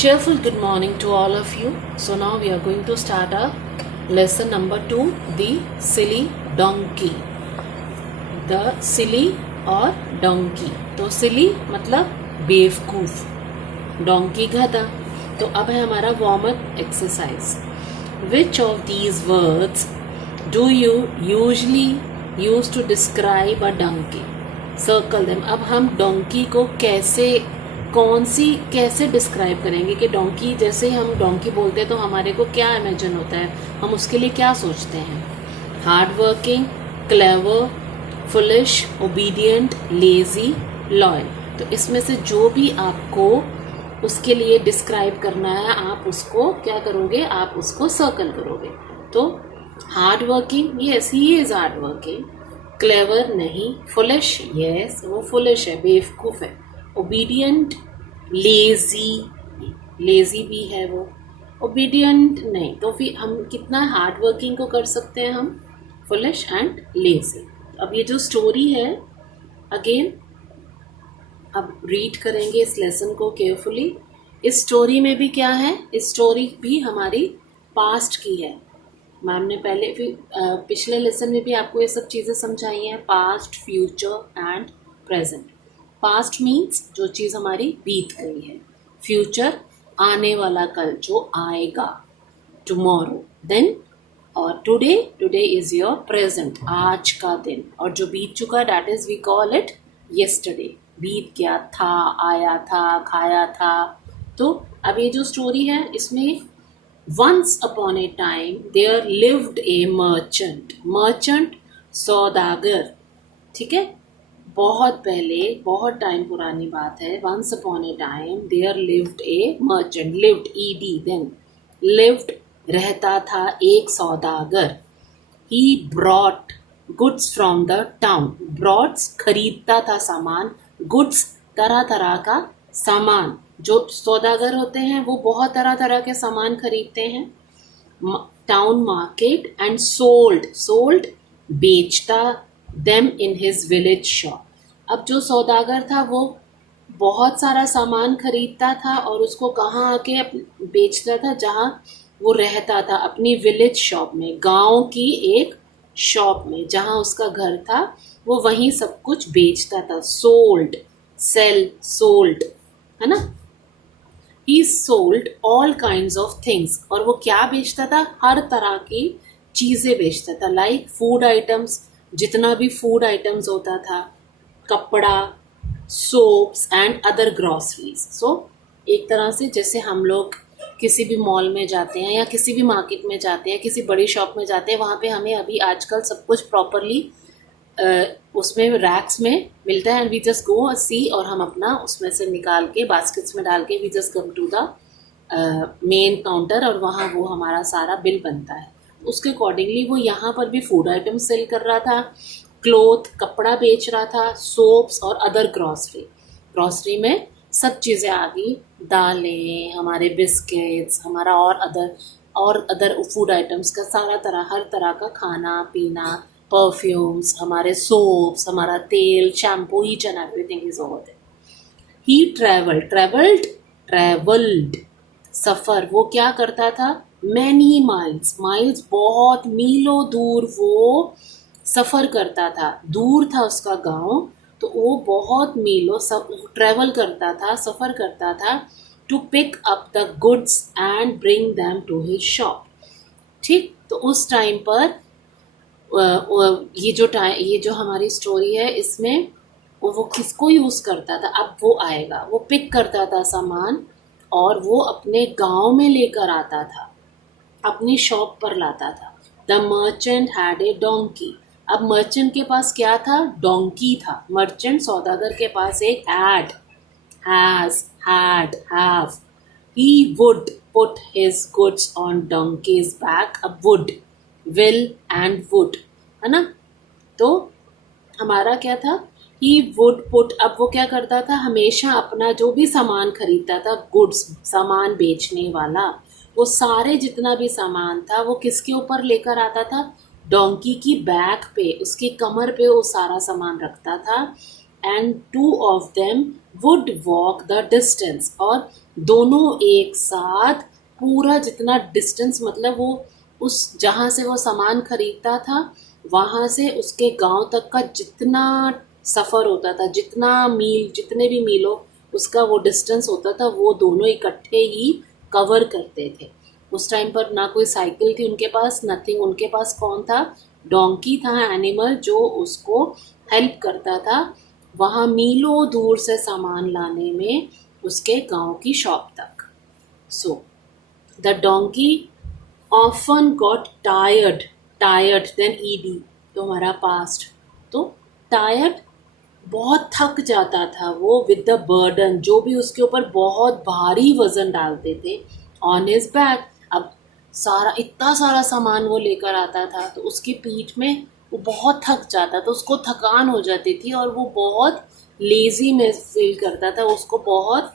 Cheerful good morning to all of you. So now we are going to start our lesson number 2, the silly donkey. The silly और donkey. तो silly मतलब बेवकूफ, donkey गधा. तो अब है हमारा warm up exercise. Which of these words do you usually use to describe a donkey? Circle them. अब हम donkey को कैसे डिस्क्राइब करेंगे कि डोंकी, जैसे हम डोंकी बोलते हैं तो हमारे को क्या इमेजिन होता है, हम उसके लिए क्या सोचते हैं? Hard working, clever, foolish, obedient, lazy, loyal. तो इसमें से जो भी आपको उसके लिए डिस्क्राइब करना है आप उसको क्या करोगे, आप उसको सर्कल करोगे. तो hard working, yes he is hard working. Clever नहीं. फुलिश, यस वो फुलिश है, बेवकूफ़ है. ओबीडियंट, लेजी भी है वो. ओबीडियंट नहीं. तो फिर हम कितना हार्ड वर्किंग को कर सकते हैं हम, फुलिश एंड लेजी. अब ये जो स्टोरी है अगेन अब रीड करेंगे इस लेसन को केयरफुली. इस स्टोरी में भी क्या है, इस स्टोरी भी हमारी पास्ट की है. मैम ने पहले पिछले लेसन में भी आपको ये सब चीज़ें समझाई हैं, past, future and present. Past means जो चीज़ हमारी बीत गई है. फ्यूचर आने वाला कल, जो आएगा, टुमारो. देन और टुडे इज योर प्रेजेंट, आज का दिन. और जो बीत चुका that is we call it yesterday. बीत गया था, आया था, खाया था. तो अब ये जो स्टोरी है इसमें once upon a time there lived a merchant. Merchant सौदागर, ठीक है. बहुत पहले, बहुत टाइम पुरानी बात है. Once upon a time there lived a merchant. Lived ईडी, देन लिव्ड रहता था एक सौदागर. He brought goods from the town. Brought खरीदता था सामान, गुड्स तरह तरह का सामान. जो सौदागर होते हैं वो बहुत तरह तरह के सामान खरीदते हैं. टाउन मार्केट एंड सोल्ड बेचता them in his village shop. अब जो सौदागर था वो बहुत सारा सामान खरीदता था और उसको कहाँ आके बेचता था, जहाँ वो रहता था, अपनी विलेज शॉप में, गांव की एक शॉप में जहाँ उसका घर था, वो वहीं सब कुछ बेचता था. सोल्ड, सोल्ड है ना. ही sold all kinds of things. और वो क्या बेचता था, हर तरह की चीज़ें बेचता था. लाइक फूड आइटम्स, जितना भी फूड आइटम्स होता था, कपड़ा, सोप्स एंड अदर ग्रॉसरीज. सो एक तरह से जैसे हम लोग किसी भी मॉल में जाते हैं या किसी भी मार्केट में जाते हैं, किसी बड़ी शॉप में जाते हैं, वहाँ पे हमें अभी आजकल सब कुछ प्रॉपरली उसमें रैक्स में मिलता है. एंड वी जस्ट गो सी और हम अपना उसमें से निकाल के बास्केट्स में डाल के we just come to the main counter और वहाँ वो हमारा सारा बिल बनता है. उसके अकॉर्डिंगली वो यहाँ पर भी फूड आइटम सेल कर रहा था, क्लोथ, कपड़ा बेच रहा था, सोप्स और अदर ग्रॉसरी में सब चीज़ें आ गई. दालें, हमारे बिस्किट्स, हमारा और अदर फूड आइटम्स का सारा हर तरह का खाना पीना, परफ्यूम्स, हमारे सोप्स, हमारा तेल, shampoo, each and everything is over there. He travelled सफ़र. वो क्या करता था, मैनी माइल्स बहुत मीलों दूर वो सफ़र करता था. दूर था उसका गांव, तो वो बहुत मीलों ट्रैवल करता था, सफ़र करता था, to pick up the goods and bring them to his shop. ठीक. तो उस टाइम पर ये जो हमारी स्टोरी है इसमें वो किसको यूज़ करता था, अब वो आएगा. वो पिक करता था सामान और वो अपने गांव में लेकर आता था, अपनी शॉप पर लाता था. The merchant had a donkey. अब मर्चेंट के पास क्या था, डोंकी था. मर्चेंट सौदागर के पास एक have. He would put his goods on donkey's back. अब वुड, विल एंड वुड है ना. तो हमारा क्या था, ही वुड पुट. अब वो क्या करता था, हमेशा अपना जो भी सामान खरीदता था, गुड्स, सामान बेचने वाला, वो सारे जितना भी सामान था वो किसके ऊपर लेकर आता था, डोंकी की बैक पे, उसकी कमर पे वो सारा सामान रखता था. And 2 of them would walk the distance. और दोनों एक साथ पूरा जितना डिस्टेंस, मतलब वो उस जहाँ से वो सामान खरीदता था वहाँ से उसके गांव तक का जितना सफ़र होता था, जितना मील, जितने भी मीलों उसका वो डिस्टेंस होता था, वो दोनों इकट्ठे ही कवर करते थे। उस टाइम पर ना कोई साइकिल थी उनके पास, नथिंग। उनके पास कौन था? डोंकी था, एनिमल, जो उसको हेल्प करता था वहाँ मीलों दूर से सामान लाने में उसके गांव की शॉप तक। So the donkey often got tired, tired then ED, तो हमारा पास्ट, तो टायर्ड, बहुत थक जाता था वो, विद द बर्डन, जो भी उसके ऊपर बहुत भारी वजन डालते थे, ऑन हिज बैक। अब सारा, इतना सारा सामान वो लेकर आता था तो उसकी पीठ में वो बहुत थक जाता था, उसको थकान हो जाती थी और वो बहुत लेजी में फील करता था, उसको बहुत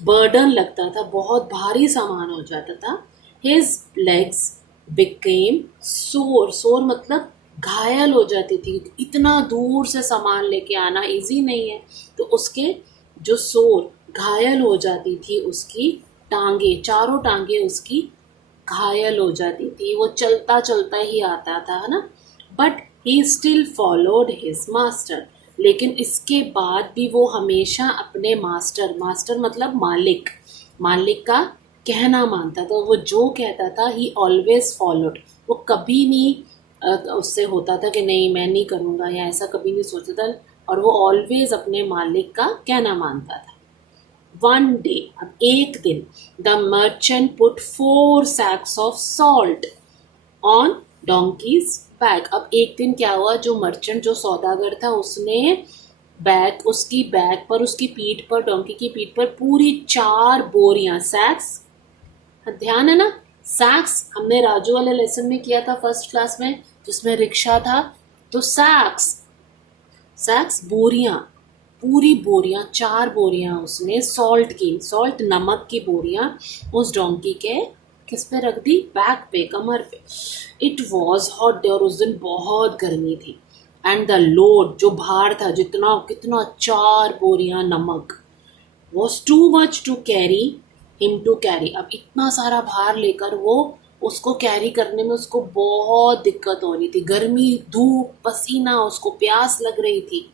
बर्डन लगता था, बहुत भारी सामान हो जाता था। हिज लेग्स बिकेम सोर, सोर मतलब घायल हो जाती थी, इतना दूर से सामान लेके आना इजी नहीं है, तो उसके जो सोर, घायल हो जाती थी उसकी टांगे, चारों टांगे उसकी घायल हो जाती थी, वो चलता चलता ही आता था, है ना। But he still followed his master, लेकिन इसके बाद भी वो हमेशा अपने मास्टर, मास्टर मतलब मालिक, मालिक का कहना मानता था। वो जो कहता था ही ऑलवेज फॉलोड, वो कभी नहीं उससे होता था कि नहीं मैं नहीं करूँगा, या ऐसा कभी नहीं सोचता था, और वो ऑलवेज अपने मालिक का कहना मानता था। वन डे, अब एक दिन, the merchant put 4 sacks of salt on donkey's back. अब एक दिन क्या हुआ, जो मर्चेंट, जो सौदागर था, उसने बैग, उसकी बैग पर, उसकी पीठ पर, डोंकी की पीठ पर पूरी 4 बोरियां, सैक्स, ध्यान है ना, सैक्स हमने राजू वाले लेसन में किया था फर्स्ट क्लास में, जिसमें रिक्शा था, तो सैक्स, सैक्स बोरियां, पूरी बोरियां, 4 बोरियां उसने सॉल्ट की, सॉल्ट नमक की बोरियां उस डोंकी के किस पे रख दी? बैक पे, कमर पे। इट वॉज हॉट डे, और उस दिन बहुत गर्मी थी। एंड द लोड, जो भार था, जितना कितना, 4 बोरियां नमक, was too much to carry him to carry. अब इतना सारा भार लेकर वो, उसको कैरी करने में उसको बहुत दिक्कत हो रही थी, गर्मी, धूप, पसीना, उसको प्यास लग रही थी।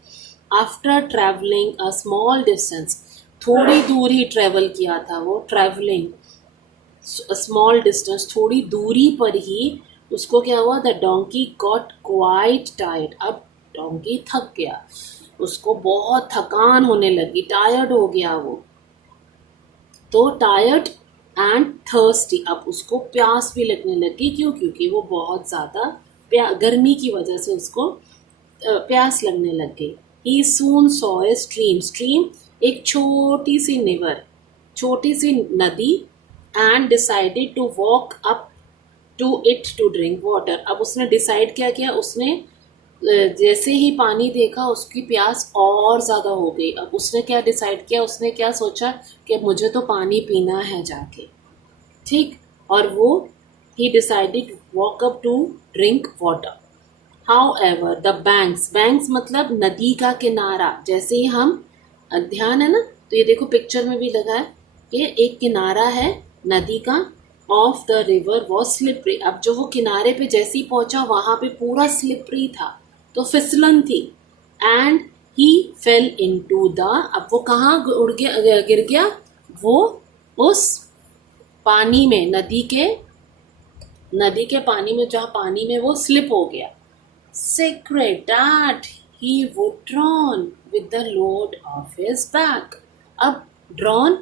After travelling a small distance, थोड़ी दूर ही ट्रैवल किया था वो, ट्रैवलिंग स्मॉल डिस्टेंस, थोड़ी दूरी पर ही उसको क्या हुआ, the donkey got quite tired. अब डोंकी थक गया, उसको बहुत थकान होने लगी, टायर्ड हो गया वो, तो टायर्ड एंड थर्स्टी, अब उसको प्यास भी लगने लगी। क्यों? क्योंकि वो बहुत ज़्यादा गर्मी की वजह से उसको प्यास लगने लग गई। He soon saw a stream, stream एक छोटी सी निवर, छोटी सी नदी, and decided to walk up to it to drink water. अब उसने डिसाइड क्या किया, उसने जैसे ही पानी देखा उसकी प्यास और ज़्यादा हो गई। अब उसने क्या डिसाइड किया, उसने क्या सोचा कि मुझे तो पानी पीना है जाके, ठीक, और वो he decided walk up to drink water. However the banks, banks मतलब नदी का किनारा, जैसे ही हम, ध्यान है ना, तो ये देखो पिक्चर में भी लगा है कि एक किनारा है नदी का, of the river was slippery. अब जो वो किनारे पे जैसे ही पहुंचा वहां पे पूरा स्लिपरी था, तो फिसलन थी। And he fell into the, अब वो कहाँ उड़ गया, गिर गया, वो उस पानी में, नदी के पानी में, जहाँ पानी में वो स्लिप हो गया। Secret that he would drown with the load of his back. अब ड्रॉन,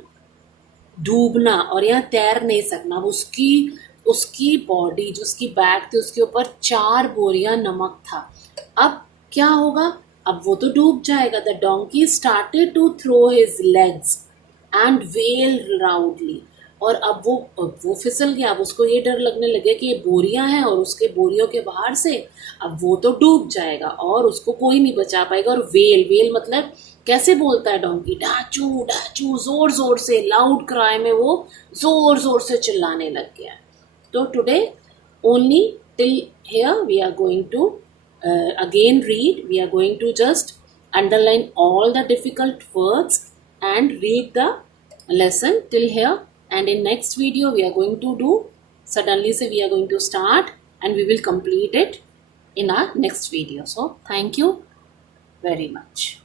डूबना, और यहाँ तैर नहीं सकना। उसकी उसकी बॉडी, जो उसकी बैग थी, उसके ऊपर 4 बोरियां नमक था। अब क्या होगा, अब वो तो डूब जाएगा। The donkey started to throw his legs and well loudly, और अब वो फिसल गया। अब उसको ये डर लगने लगे कि ये बोरियां हैं और उसके बोरियों के बाहर से अब वो तो डूब जाएगा और उसको कोई नहीं बचा पाएगा। और वेल, वेल मतलब कैसे बोलता है डोंकी, डाचू डाचू, जोर जोर से, लाउड क्राई में वो जोर जोर से चिल्लाने लग गया। तो today only till here we are going to again read. We are going to just underline all the difficult words and read the lesson till here, and in next video we are going to do suddenly say we are going to start and we will complete it in our next video. So thank you very much.